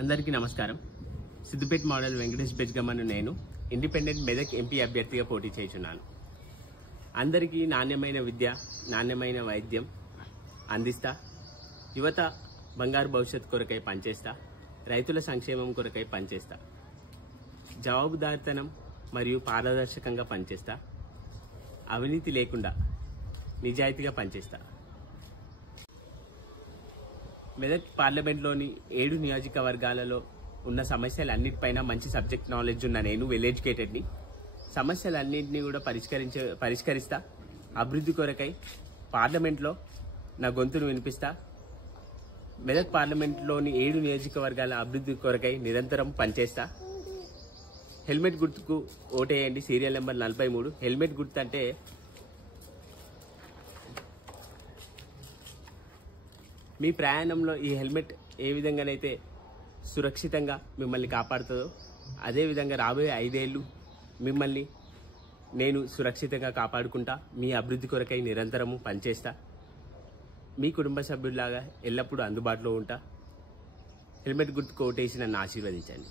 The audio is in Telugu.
అందరికీ నమస్కారం. సిద్దిపేట మోడల్ వెంకటేష్ బెజ్గమను నేను ఇండిపెండెంట్ మెదక్ ఎంపీ అభ్యర్థిగా పోటీ చేస్తున్నాను. అందరికీ నాణ్యమైన విద్య, నాణ్యమైన వైద్యం అందిస్తా. యువత బంగారు భవిష్యత్ కొరకై పనిచేస్తా. రైతుల సంక్షేమం కొరకై పనిచేస్తా. జవాబుదారితనం మరియు పారదర్శకంగా పనిచేస్తా. అవినీతి లేకుండా నిజాయితీగా పనిచేస్తా. మెదక్ పార్లమెంట్లోని 7 నియోజకవర్గాలలో ఉన్న సమస్యలన్నిటిపైన మంచి సబ్జెక్ట్ నాలెడ్జ్ ఉన్న నేను వెల్ ఎడ్యుకేటెడ్ని. సమస్యలన్నింటినీ కూడా పరిష్కరిస్తా. అభివృద్ధి కొరకై పార్లమెంట్లో నా గొంతును వినిపిస్తా. మెదక్ పార్లమెంట్లోని 7 నియోజకవర్గాల అభివృద్ధి కొరకై నిరంతరం పనిచేస్తా. హెల్మెట్ గుర్తుకు ఓటేయండి. Serial number 43. హెల్మెట్ గుర్తు అంటే మీ ప్రయాణంలో ఈ హెల్మెట్ ఏ విధంగానైతే సురక్షితంగా మిమ్మల్ని కాపాడుతుందో అదేవిధంగా రాబోయే 5 ఏళ్ళు మిమ్మల్ని నేను సురక్షితంగా కాపాడుకుంటా. మీ అభివృద్ధి కొరకై నిరంతరము పనిచేస్తా. మీ కుటుంబ సభ్యుల్లాగా ఎల్లప్పుడూ అందుబాటులో ఉంటా. హెల్మెట్ గుర్తుకు ఓటేసి నన్ను ఆశీర్వదించండి.